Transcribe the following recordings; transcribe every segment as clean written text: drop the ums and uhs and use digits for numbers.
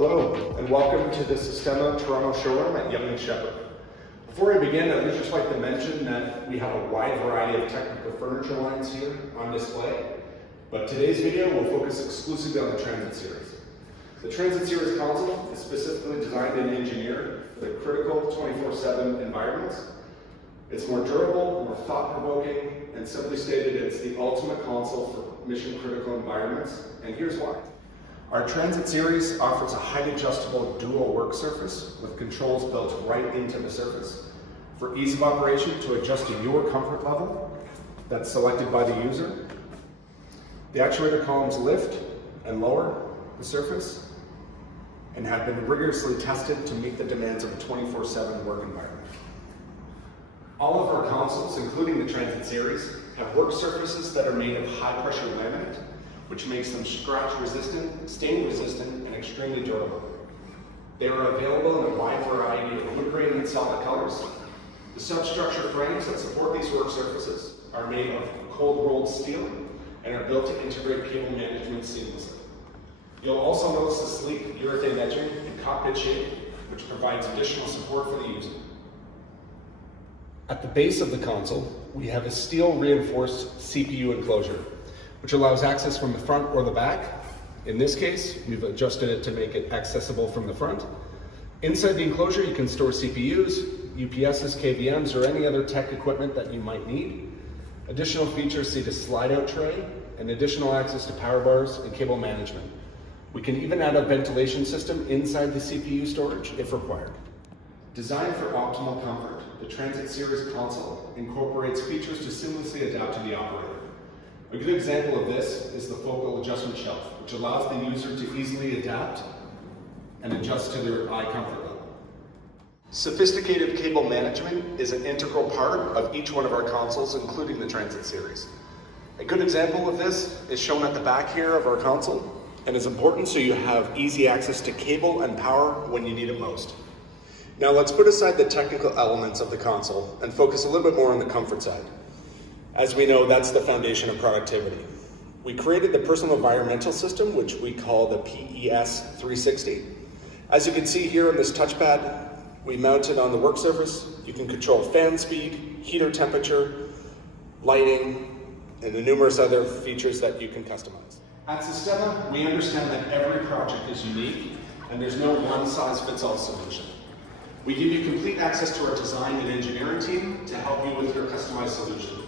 Hello, and welcome to the Sustema Toronto showroom at Yonge & Sheppard. Before I begin, I would just like to mention that we have a wide variety of technical furniture lines here on display, but today's video will focus exclusively on the Transit Series. The Transit Series console is specifically designed and engineered for the critical 24/7 environments. It's more durable, more thought-provoking, and simply stated, it's the ultimate console for mission-critical environments, and here's why. Our Transit Series offers a height adjustable dual work surface with controls built right into the surface for ease of operation to adjust to your comfort level that's selected by the user. The actuator columns lift and lower the surface and have been rigorously tested to meet the demands of a 24/7 work environment. All of our consoles, including the Transit Series, have work surfaces that are made of high pressure laminate, which makes them scratch resistant, stain resistant, and extremely durable. They are available in a wide variety of wood grain and solid colors. The substructure frames that support these work surfaces are made of cold rolled steel and are built to integrate cable management seamlessly. You'll also notice the sleek urethane edging and cockpit shape, which provides additional support for the user. At the base of the console, we have a steel reinforced CPU enclosure, which allows access from the front or the back. In this case, we've adjusted it to make it accessible from the front. Inside the enclosure, you can store CPUs, UPSs, KVMs, or any other tech equipment that you might need. Additional features see the slide-out tray and additional access to power bars and cable management. We can even add a ventilation system inside the CPU storage if required. Designed for optimal comfort, the Transit Series console incorporates features to seamlessly adapt to the operator. A good example of this is the focal adjustment shelf, which allows the user to easily adapt and adjust to their eye comfort level. Sophisticated cable management is an integral part of each one of our consoles, including the Transit Series. A good example of this is shown at the back here of our console, and is important so you have easy access to cable and power when you need it most. Now let's put aside the technical elements of the console and focus a little bit more on the comfort side. As we know, that's the foundation of productivity. We created the personal environmental system, which we call the PES 360. As you can see here on this touchpad, we mounted on the work surface. You can control fan speed, heater temperature, lighting, and the numerous other features that you can customize. At Sustema, we understand that every project is unique, and there's no one-size-fits-all solution. We give you complete access to our design and engineering team to help you with your customized solution.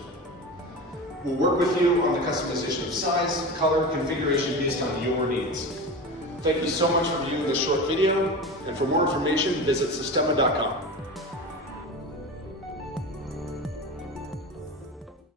We'll work with you on the customization of size, color, configuration based on your needs. Thank you so much for viewing this short video, and for more information, visit Sustema.com.